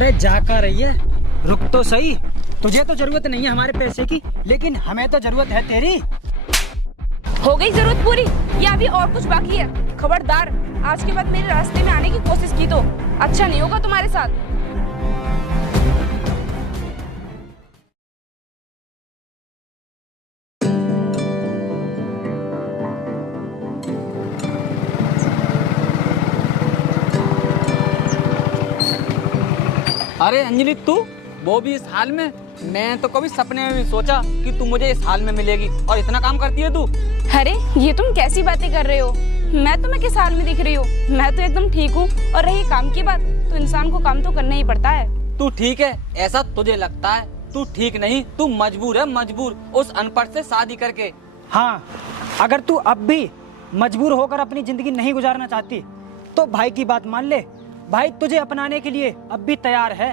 अरे जा का रही है, रुक तो सही। तुझे तो जरूरत नहीं है हमारे पैसे की, लेकिन हमें तो जरूरत है तेरी। हो गई जरूरत पूरी या अभी और कुछ बाकी है? खबरदार, आज के बाद मेरे रास्ते में आने की कोशिश की तो अच्छा नहीं होगा तुम्हारे साथ। अरे अंजलि, तू वो भी इस हाल में? मैं तो कभी सपने में भी सोचा कि तू मुझे इस हाल में मिलेगी और इतना काम करती है तू। अरे ये तुम कैसी बातें कर रहे हो? मैं तुम्हें किस हाल में दिख रही हूँ? मैं तो एकदम ठीक हूँ। और रही काम की बात, तो इंसान को काम तो करना ही पड़ता है। तू ठीक है ऐसा तुझे लगता है? तू ठीक नहीं, तू मजबूर है, मजबूर उस अनपढ़ से शादी करके। हाँ, अगर तू अब भी मजबूर होकर अपनी जिंदगी नहीं गुजारना चाहती तो भाई की बात मान ले। भाई तुझे अपनाने के लिए अब भी तैयार है।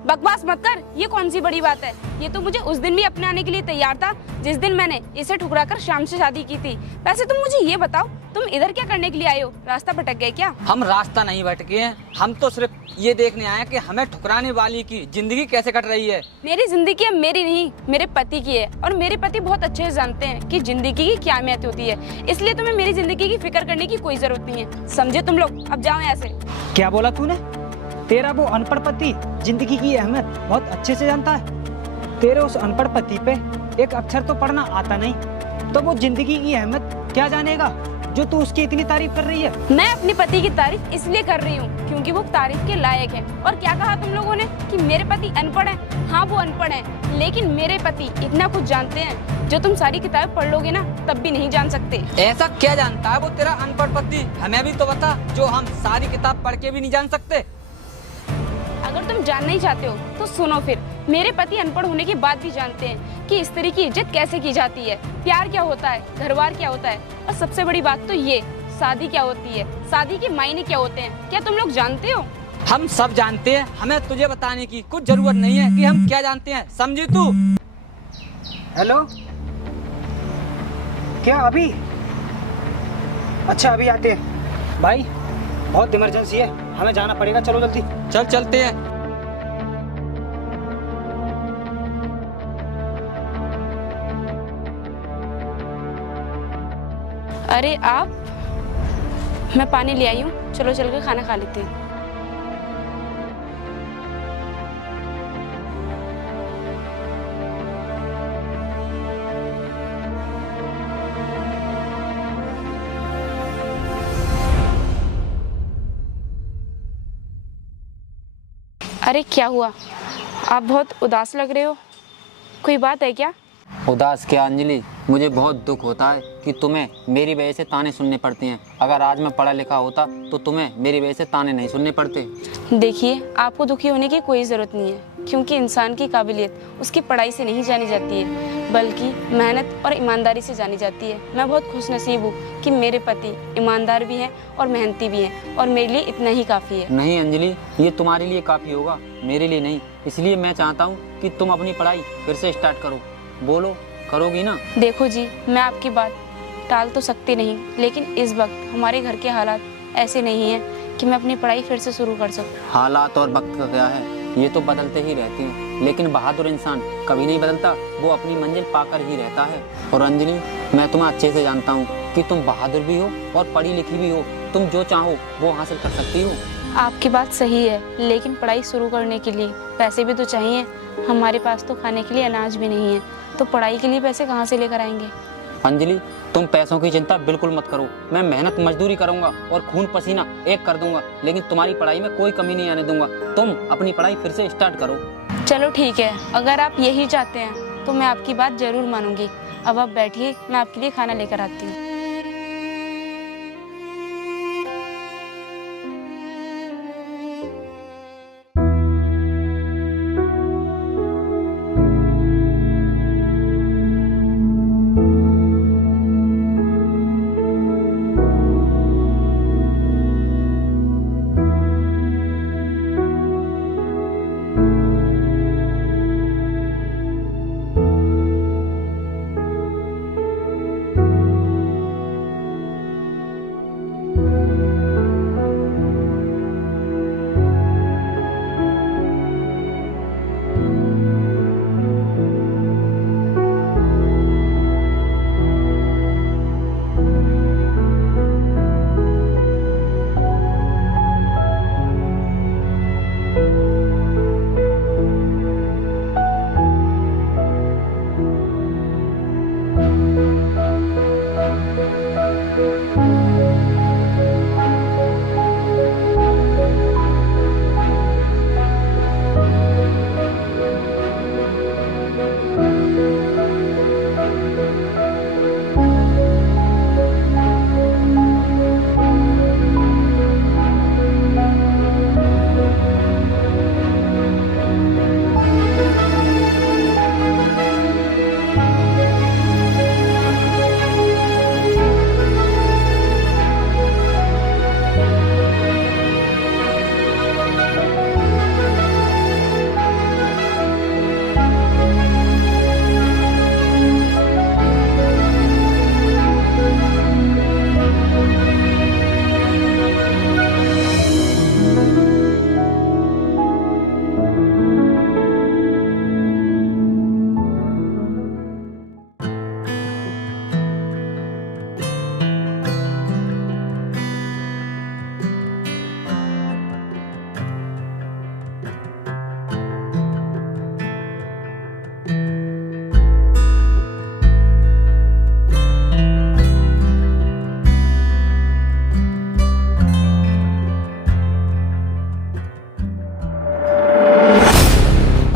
बकवास मत कर, ये कौन सी बड़ी बात है? ये तो मुझे उस दिन भी अपनाने के लिए तैयार था जिस दिन मैंने इसे ठुकराकर श्याम से शादी की थी। वैसे तुम मुझे ये बताओ, तुम इधर क्या करने के लिए आए हो? रास्ता भटक गए क्या? हम रास्ता नहीं भटके हैं, हम तो सिर्फ ये देखने आए हैं कि हमें ठुकराने वाली की जिंदगी कैसे कट रही है। मेरी जिंदगी अब मेरी नहीं, मेरे पति की है। और मेरे पति बहुत अच्छे से जानते हैं कि जिंदगी की क्या अहमियत होती है। इसलिए तुम्हें मेरी जिंदगी की फिक्र करने की कोई जरूरत नहीं है। समझे तुम लोग? अब जाओ यहाँ से। क्या बोला तूने? तेरा वो अनपढ़ पति जिंदगी की अहमियत बहुत अच्छे से जानता है। तेरे उस अनपढ़ पति पे एक अक्षर तो पढ़ना आता नहीं, तो वो जिंदगी की अहमियत क्या जानेगा जो तू उसकी इतनी तारीफ कर रही है? मैं अपने पति की तारीफ इसलिए कर रही हूँ क्योंकि वो तारीफ के लायक है। और क्या कहा तुम लोगों ने कि मेरे पति अनपढ़ हैं? हाँ, वो अनपढ़ हैं, लेकिन मेरे पति इतना कुछ जानते हैं जो तुम सारी किताबें पढ़ लोगे ना तब भी नहीं जान सकते। ऐसा क्या जानता है वो तेरा अनपढ़ पति? हमें भी तो बता, जो हम सारी किताब पढ़ के भी नहीं जान सकते। अगर तुम जानना ही चाहते हो तो सुनो फिर। मेरे पति अनपढ़ होने के बाद भी जानते हैं कि स्त्री की इज्जत कैसे की जाती है, प्यार क्या होता है, घरबार क्या होता है, और सबसे बड़ी बात तो ये, शादी क्या होती है, शादी के मायने क्या होते हैं। क्या तुम लोग जानते हो? हम सब जानते हैं, हमें तुझे बताने की कुछ जरूरत नहीं है कि हम क्या जानते हैं, समझी तू? हेलो, क्या अभी? अच्छा, अभी आते हैं। भाई बहुत इमरजेंसी है, हमें जाना पड़ेगा, चलो जल्दी। चल चलते हैं। अरे आप, मैं पानी ले आई हूँ, चलो चल के खाना खा लेते हैं। अरे क्या हुआ? आप बहुत उदास लग रहे हो, कोई बात है क्या? उदास क्या अंजलि, मुझे बहुत दुख होता है कि तुम्हें मेरी वजह से ताने सुनने पड़ते हैं। अगर आज मैं पढ़ा लिखा होता तो तुम्हें मेरी वजह से ताने नहीं सुनने पड़ते। देखिए, आपको दुखी होने की कोई ज़रूरत नहीं है, क्योंकि इंसान की काबिलियत उसकी पढ़ाई से नहीं जानी जाती है, बल्कि मेहनत और ईमानदारी से जानी जाती है। मैं बहुत खुशनसीब हूँ कि मेरे पति ईमानदार भी हैं और मेहनती भी हैं, और मेरे लिए इतना ही काफ़ी है। नहीं अंजलि, ये तुम्हारे लिए काफ़ी होगा, मेरे लिए नहीं। इसलिए मैं चाहता हूँ कि तुम अपनी पढ़ाई फिर से स्टार्ट करो। बोलो, करोगी ना? देखो जी, मैं आपकी बात टाल तो सकती नहीं, लेकिन इस वक्त हमारे घर के हालात ऐसे नहीं हैं कि मैं अपनी पढ़ाई फिर से शुरू कर सकूं। हालात और वक्त का क्या है, ये तो बदलते ही रहते हैं, लेकिन बहादुर इंसान कभी नहीं बदलता, वो अपनी मंजिल पाकर ही रहता है। और अंजलि, मैं तुम्हें अच्छे से जानता हूँ कि तुम बहादुर भी हो और पढ़ी लिखी भी हो। तुम जो चाहो वो हासिल कर सकती हो। आपकी बात सही है, लेकिन पढ़ाई शुरू करने के लिए पैसे भी तो चाहिए। हमारे पास तो खाने के लिए अनाज भी नहीं है, तो पढ़ाई के लिए पैसे कहाँ से लेकर आएंगे? अंजलि, तुम पैसों की चिंता बिल्कुल मत करो। मैं मेहनत मजदूरी करूंगा और खून पसीना एक कर दूंगा, लेकिन तुम्हारी पढ़ाई में कोई कमी नहीं आने दूंगा। तुम अपनी पढ़ाई फिर से स्टार्ट करो। चलो ठीक है, अगर आप यही चाहते हैं तो मैं आपकी बात जरूर मानूंगी। अब आप बैठिए, मैं आपके लिए खाना लेकर आती हूँ।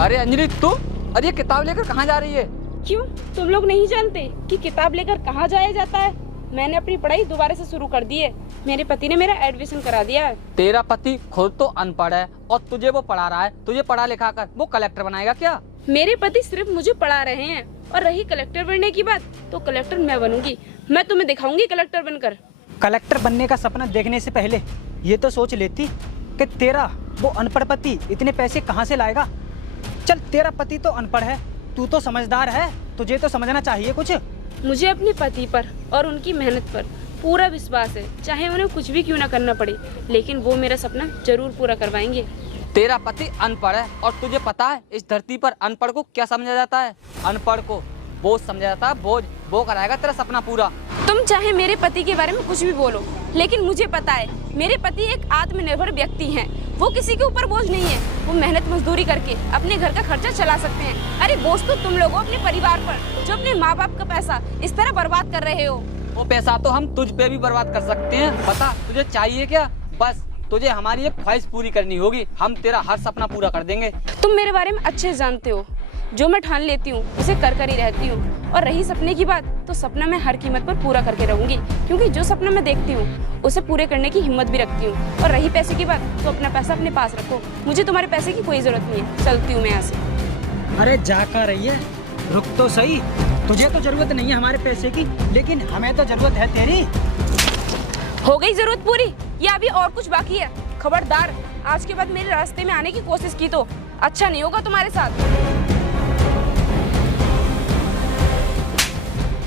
अरे अंजलि तू, अरे ये किताब लेकर कहाँ जा रही है? क्यों, तुम लोग नहीं जानते कि किताब लेकर कहाँ जाया जाता है? मैंने अपनी पढ़ाई दोबारा से शुरू कर दी है। मेरे पति ने मेरा एडमिशन करा दिया है। तेरा पति खुद तो अनपढ़ है और तुझे वो पढ़ा रहा है। तुझे पढ़ा लिखा कर वो कलेक्टर बनाएगा क्या? मेरे पति सिर्फ मुझे पढ़ा रहे हैं। और रही कलेक्टर बनने की बात, तो कलेक्टर मैं बनूंगी। मैं तुम्हें दिखाऊंगी कलेक्टर बनकर। कलेक्टर बनने का सपना देखने से पहले ये तो सोच लेती कि तेरा वो अनपढ़ पति इतने पैसे कहाँ से लाएगा। चल, तेरा पति तो अनपढ़ है, तू तो समझदार है, तुझे तो समझना चाहिए कुछ। मुझे अपने पति पर और उनकी मेहनत पर पूरा विश्वास है। चाहे उन्हें कुछ भी क्यों ना करना पड़े, लेकिन वो मेरा सपना जरूर पूरा करवाएंगे। तेरा पति अनपढ़ है और तुझे पता है इस धरती पर अनपढ़ को क्या समझा जाता है? अनपढ़ को बोझ समझा जाता है, बोझ। वो कराएगा तेरा सपना पूरा। तुम चाहे मेरे पति के बारे में कुछ भी बोलो, लेकिन मुझे पता है मेरे पति एक आत्मनिर्भर व्यक्ति हैं। वो किसी के ऊपर बोझ नहीं है। वो मेहनत मजदूरी करके अपने घर का खर्चा चला सकते हैं। अरे बोझ तो तुम लोग हो अपने परिवार पर, जो अपने माँ बाप का पैसा इस तरह बर्बाद कर रहे हो। वो पैसा तो हम तुझ पे भी बर्बाद कर सकते हैं। बता तुझे चाहिए क्या? बस तुझे हमारी एक ख्वाहिश पूरी करनी होगी, हम तेरा हर सपना पूरा कर देंगे। तुम मेरे बारे में अच्छे से जानते हो, जो मैं ठान लेती हूँ उसे कर कर ही रहती हूँ। और रही सपने की बात, तो सपना मैं हर कीमत पर पूरा करके रहूंगी, क्योंकि जो सपना मैं देखती हूँ उसे पूरे करने की हिम्मत भी रखती हूँ। और रही पैसे की बात, तो अपना पैसा अपने पास रखो। मुझे तुम्हारे पैसे की कोई जरूरत नहीं है। चलती हूँ मैं यहाँ से। अरे जा कर रही है, रुक तो सही। तुझे तो जरूरत नहीं है हमारे पैसे की, लेकिन हमें तो जरूरत है तेरी। हो गई जरूरत पूरी या अभी और कुछ बाकी है? खबरदार, आज के बाद मेरे रास्ते में आने की कोशिश की तो अच्छा नहीं होगा तुम्हारे साथ।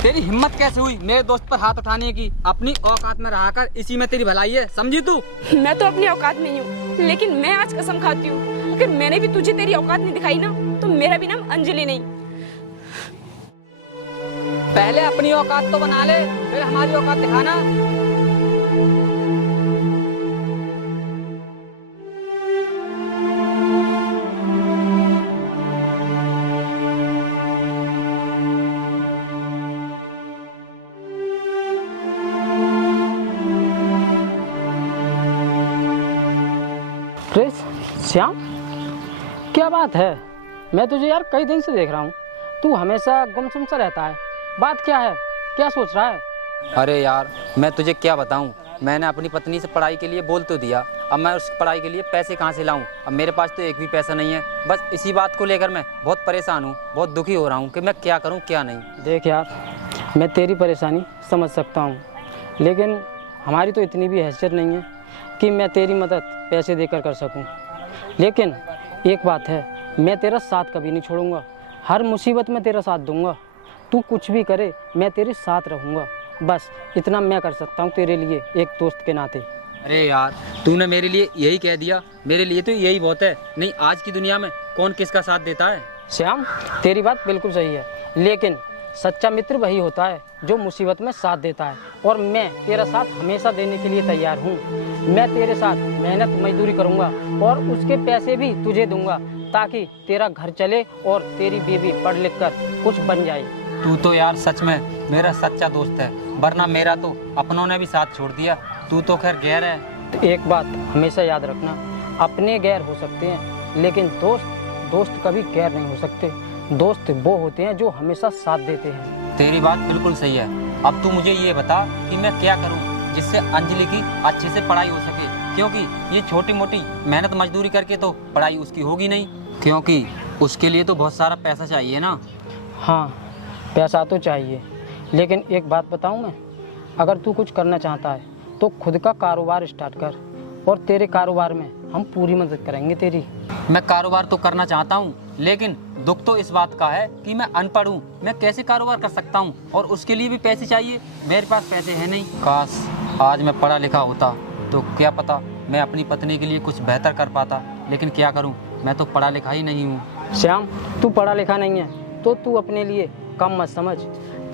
तेरी हिम्मत कैसे हुई मेरे दोस्त पर हाथ उठाने की? अपनी औकात में रहा कर, इसी में तेरी भलाई है, समझी तू? मैं तो अपनी औकात में ही हूँ, लेकिन मैं आज कसम खाती हूँ, अगर मैंने भी तुझे तेरी औकात नहीं दिखाई ना, तो मेरा भी नाम अंजलि नहीं। पहले अपनी औकात तो बना ले, फिर हमारी औकात दिखाना। श्याम, क्या बात है? मैं तुझे यार कई दिन से देख रहा हूँ, तू हमेशा गुमसुम सा रहता है। बात क्या है? क्या सोच रहा है? अरे यार, मैं तुझे क्या बताऊं, मैंने अपनी पत्नी से पढ़ाई के लिए बोल तो दिया, अब मैं उस पढ़ाई के लिए पैसे कहाँ से लाऊं? अब मेरे पास तो एक भी पैसा नहीं है। बस इसी बात को लेकर मैं बहुत परेशान हूँ, बहुत दुखी हो रहा हूँ कि मैं क्या करूँ क्या नहीं। देख यार, मैं तेरी परेशानी समझ सकता हूँ, लेकिन हमारी तो इतनी भी हैसियत नहीं है कि मैं तेरी मदद पैसे देकर कर सकूँ। लेकिन एक बात है, मैं तेरा साथ कभी नहीं छोड़ूंगा। हर मुसीबत में तेरा साथ दूंगा। तू कुछ भी करे, मैं तेरे साथ रहूँगा। बस इतना मैं कर सकता हूँ तेरे लिए, एक दोस्त के नाते। अरे यार, तूने मेरे लिए यही कह दिया, मेरे लिए तो यही बहुत है। नहीं, आज की दुनिया में कौन किसका साथ देता है? श्याम, तेरी बात बिल्कुल सही है, लेकिन सच्चा मित्र वही होता है जो मुसीबत में साथ देता है। और मैं तेरा साथ हमेशा देने के लिए तैयार हूँ। मैं तेरे साथ मेहनत मजदूरी करूँगा और उसके पैसे भी तुझे दूंगा, ताकि तेरा घर चले और तेरी बीवी पढ़ लिख कर कुछ बन जाए। तू तो यार सच में मेरा सच्चा दोस्त है, वरना मेरा तो अपनों ने भी साथ छोड़ दिया। तू तो खैर गैर है। तो एक बात हमेशा याद रखना, अपने गैर हो सकते हैं, लेकिन दोस्त कभी गैर नहीं हो सकते। दोस्त वो होते हैं जो हमेशा साथ देते हैं। तेरी बात बिल्कुल सही है। अब तू मुझे ये बता कि मैं क्या करूं जिससे अंजलि की अच्छे से पढ़ाई हो सके, क्योंकि ये छोटी मोटी मेहनत मजदूरी करके तो पढ़ाई उसकी होगी नहीं, क्योंकि उसके लिए तो बहुत सारा पैसा चाहिए ना। हाँ, पैसा तो चाहिए, लेकिन एक बात बताऊं मैं, अगर तू कुछ करना चाहता है तो खुद का कारोबार स्टार्ट कर, और तेरे कारोबार में हम पूरी मदद करेंगे तेरी। मैं कारोबार तो करना चाहता हूँ, लेकिन दुख तो इस बात का है कि मैं अनपढ़ हूँ। मैं कैसे कारोबार कर सकता हूँ? और उसके लिए भी पैसे चाहिए, मेरे पास पैसे हैं नहीं। काश आज मैं पढ़ा लिखा होता तो क्या पता मैं अपनी पत्नी के लिए कुछ बेहतर कर पाता, लेकिन क्या करूँ, मैं तो पढ़ा लिखा ही नहीं हूँ। श्याम, तू पढ़ा लिखा नहीं है तो तू अपने लिए कम मत समझ।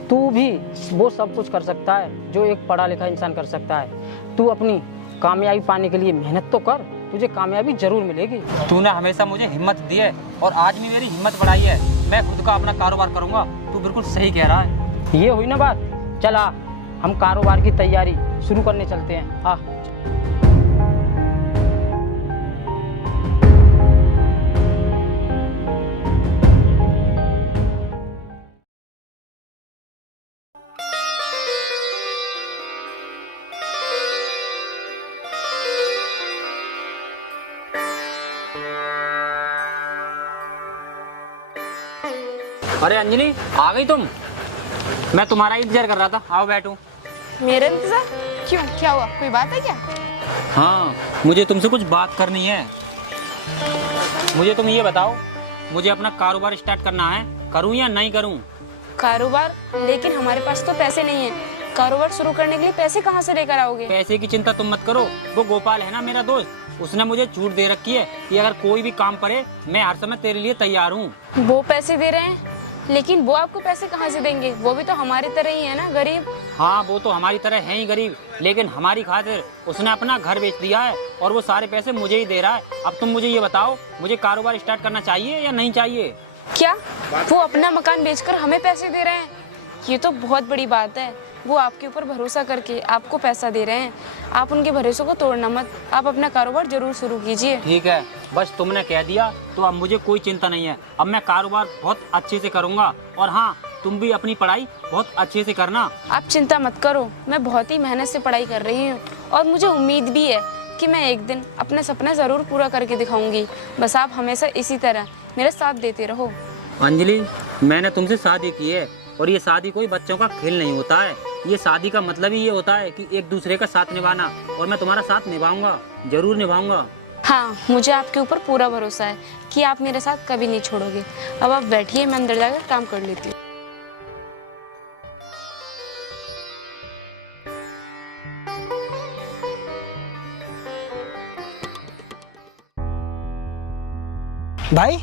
तू भी वो सब कुछ कर सकता है जो एक पढ़ा लिखा इंसान कर सकता है। तू अपनी कामयाबी पाने के लिए मेहनत तो कर, तुझे कामयाबी जरूर मिलेगी। तूने हमेशा मुझे हिम्मत दी है और आज भी मेरी हिम्मत बढ़ाई है। मैं खुद का अपना कारोबार करूंगा। तू बिल्कुल सही कह रहा है। ये हुई ना बात। चला, हम कारोबार की तैयारी शुरू करने चलते हैं। हाँ, अरे अंजलि, आ गई तुम? मैं तुम्हारा इंतजार कर रहा था, आओ बैठो। मेरा इंतजार क्यों, क्या हुआ, कोई बात है क्या? हाँ, मुझे तुमसे कुछ बात करनी है। मुझे तुम ये बताओ, मुझे अपना कारोबार स्टार्ट करना है, करूँ या नहीं करूँ? कारोबार? लेकिन हमारे पास तो पैसे नहीं है। कारोबार शुरू करने के लिए पैसे कहाँ से लेकर आओगे? पैसे की चिंता तुम मत करो, वो गोपाल है ना मेरा दोस्त, उसने मुझे छूट दे रखी है कि अगर कोई भी काम पड़े मैं हर समय तेरे लिए तैयार हूँ। वो पैसे दे रहे हैं, लेकिन वो आपको पैसे कहाँ से देंगे? वो भी तो हमारी तरह ही है ना, गरीब। हाँ, वो तो हमारी तरह है ही गरीब, लेकिन हमारी खातिर उसने अपना घर बेच दिया है और वो सारे पैसे मुझे ही दे रहा है। अब तुम मुझे ये बताओ, मुझे कारोबार स्टार्ट करना चाहिए या नहीं चाहिए? क्या वो अपना मकान बेचकर हमें पैसे दे रहे हैं? ये तो बहुत बड़ी बात है। वो आपके ऊपर भरोसा करके आपको पैसा दे रहे हैं, आप उनके भरोसे को तोड़ना मत। आप अपना कारोबार जरूर शुरू कीजिए। ठीक है, बस तुमने कह दिया तो अब मुझे कोई चिंता नहीं है। अब मैं कारोबार बहुत अच्छे से करूँगा, और हाँ, तुम भी अपनी पढ़ाई बहुत अच्छे से करना। आप चिंता मत करो, मैं बहुत ही मेहनत से पढ़ाई कर रही हूँ और मुझे उम्मीद भी है कि मैं एक दिन अपना सपना ज़रूर पूरा करके दिखाऊंगी। बस आप हमेशा इसी तरह मेरा साथ देते रहो। अंजलि, मैंने तुमसे शादी की है और ये शादी कोई बच्चों का खेल नहीं होता है। ये शादी का मतलब ही ये होता है कि एक दूसरे का साथ निभाना, और मैं तुम्हारा साथ निभाऊंगा, जरूर निभाऊंगा। हाँ, मुझे आपके ऊपर पूरा भरोसा है कि आप मेरे साथ कभी नहीं छोड़ोगे। अब आप बैठिए, मैं अंदर जाकर काम कर लेती हूँ। भाई,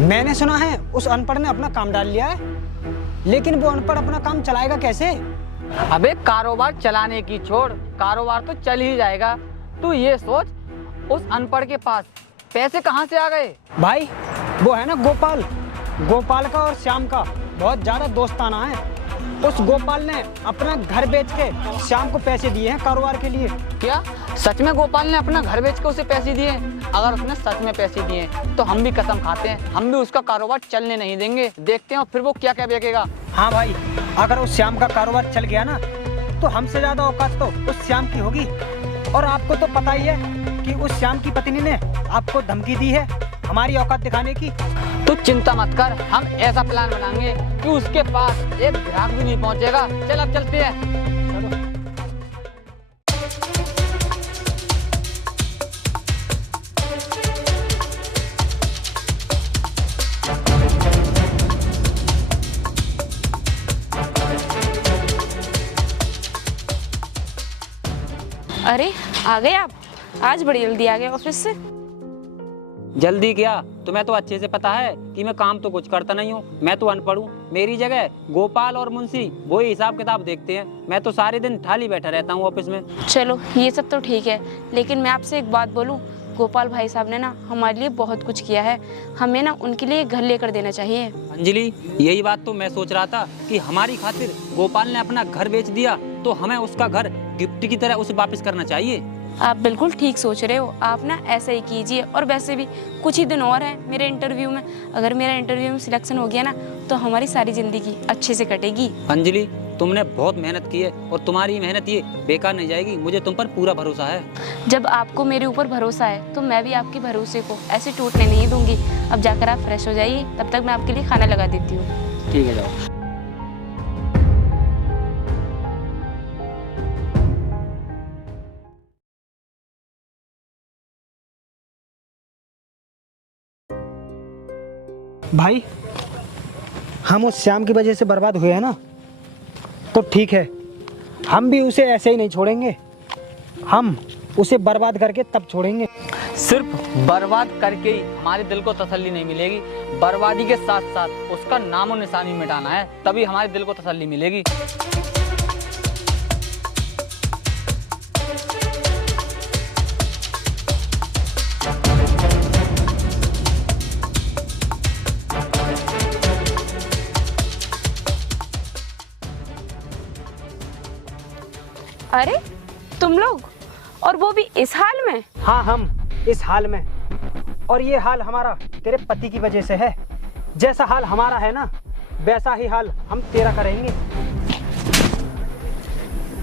मैंने सुना है उस अनपढ़ ने अपना काम डाल लिया है, लेकिन वो अनपढ़ अपना काम चलाएगा कैसे? अबे कारोबार चलाने की छोड़, कारोबार तो चल ही जाएगा। तू ये सोच, उस अनपढ़ के पास पैसे कहाँ से आ गए? भाई, वो है ना गोपाल, गोपाल का और श्याम का बहुत ज्यादा दोस्ताना है। उस गोपाल ने अपना घर बेच के श्याम को पैसे दिए हैं कारोबार के लिए। क्या सच में गोपाल ने अपना घर बेच के उसे पैसे दिए? अगर उसने सच में पैसे दिए तो हम भी कसम खाते हैं, हम भी उसका कारोबार चलने नहीं देंगे। देखते हैं फिर वो क्या क्या बेचेगा। हाँ भाई, अगर उस श्याम का कारोबार चल गया ना, तो हमसे ज्यादा औकात तो उस श्याम की होगी। और आपको तो पता ही है कि उस श्याम की पत्नी ने आपको धमकी दी है हमारी औकात दिखाने की। तू चिंता मत कर, हम ऐसा प्लान बनाएंगे कि उसके पास एक ग्राहक भी नहीं पहुंचेगा। चल अब चलते हैं। अरे, आ गए आप? आज बड़ी जल्दी आ गए ऑफिस से। जल्दी क्या, तुम्हें तो अच्छे से पता है कि मैं काम तो कुछ करता नहीं हूँ। मैं तो अनपढ़ हूँ। मेरी जगह गोपाल और मुंशी वही हिसाब किताब देखते हैं। मैं तो सारे दिन खाली बैठा रहता हूँ ऑफिस में। चलो, ये सब तो ठीक है, लेकिन मैं आपसे एक बात बोलूं। गोपाल भाई साहब ने ना हमारे लिए बहुत कुछ किया है, हमें ना उनके लिए घर लेकर देना चाहिए। अंजलि, यही बात तो मैं सोच रहा था कि हमारी खातिर गोपाल ने अपना घर बेच दिया, तो हमें उसका घर गिफ्ट की तरह उसे वापस करना चाहिए। आप बिल्कुल ठीक सोच रहे हो, आप ना ऐसा ही कीजिए। और वैसे भी कुछ ही दिन और है मेरे इंटरव्यू में। अगर मेरा इंटरव्यू में सिलेक्शन हो गया ना, तो हमारी सारी जिंदगी अच्छे से कटेगी। अंजलि, तुमने बहुत मेहनत की है और तुम्हारी मेहनत ये बेकार नहीं जाएगी। मुझे तुम पर पूरा भरोसा है। जब आपको मेरे ऊपर भरोसा है, तो मैं भी आपके भरोसे को ऐसे टूटने नहीं दूंगी। अब जाकर आप फ्रेश हो जाइए, तब तक मैं आपके लिए खाना लगा देती हूँ। ठीक है, जाओ। भाई, हम उस श्याम की वजह से बर्बाद हुए हैं ना, तो ठीक है, हम भी उसे ऐसे ही नहीं छोड़ेंगे। हम उसे बर्बाद करके तब छोड़ेंगे। सिर्फ बर्बाद करके ही हमारे दिल को तसल्ली नहीं मिलेगी, बर्बादी के साथ साथ उसका नामो निशानी मिटाना है, तभी हमारे दिल को तसल्ली मिलेगी। अरे, तुम लोग, और वो भी इस हाल में? हाँ, हम इस हाल में, और ये हाल हमारा तेरे पति की वजह से है। जैसा हाल हमारा है ना, वैसा ही हाल हम तेरा करेंगे।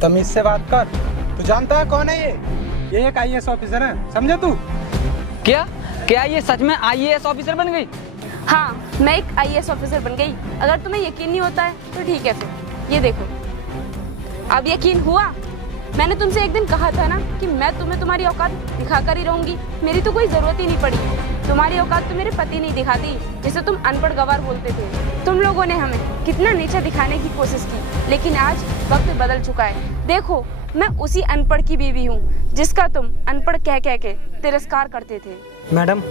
तमीज से बात कर। तू जानता है कौन है ये एक IAS ऑफिसर है, समझे तू? क्या क्या ये सच में IAS ऑफिसर बन गई? हाँ, मैं एक IAS ऑफिसर बन गई। अगर तुम्हें यकीन नहीं होता है तो ठीक है, फिर ये देखो। अब यकीन हुआ? मैंने तुमसे एक दिन कहा था ना कि मैं तुम्हें तुम्हारी औकात दिखाकर ही रहूंगी। मेरी तो कोई जरूरत ही नहीं पड़ी। तुम्हारी औकात तो मेरे पति नहीं दिखाती, जिसे तुम अनपढ़ गवार बोलते थे। तुम लोगों ने हमें कितना नीचा दिखाने की कोशिश की, लेकिन आज वक्त बदल चुका है। देखो, मैं उसी अनपढ़ की बीवी हूँ जिसका तुम अनपढ़ कह कह के तिरस्कार करते थे। मैडम,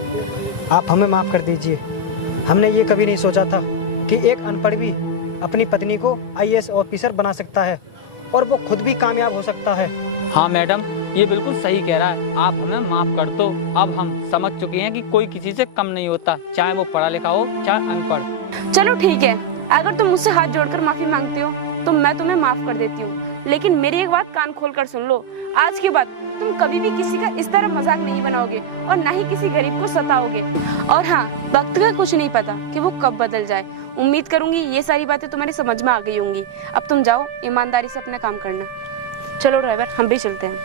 आप हमें माफ़ कर दीजिए। हमने ये कभी नहीं सोचा था कि एक अनपढ़ भी अपनी पत्नी को IAS ऑफिसर बना सकता है और वो खुद भी कामयाब हो सकता है। हाँ मैडम, ये बिल्कुल सही कह रहा है। आप हमें माफ कर दो। अब हम समझ चुके हैं कि कोई किसी से कम नहीं होता, चाहे वो पढ़ा लिखा हो चाहे अनपढ़। चलो ठीक है, अगर तुम मुझसे हाथ जोड़कर माफी मांगते हो तो मैं तुम्हें माफ कर देती हूँ। लेकिन मेरी एक बात कान खोल कर सुन लो, आज के बाद तुम कभी भी किसी का इस तरह मजाक नहीं बनाओगे और ना ही किसी गरीब को सताओगे। और हाँ, वक्त का कुछ नहीं पता कि वो कब बदल जाए। उम्मीद करूंगी ये सारी बातें तुम्हारी समझ में आ गई होंगी। अब तुम जाओ, ईमानदारी से अपना काम करना। चलो ड्राइवर, हम भी चलते हैं।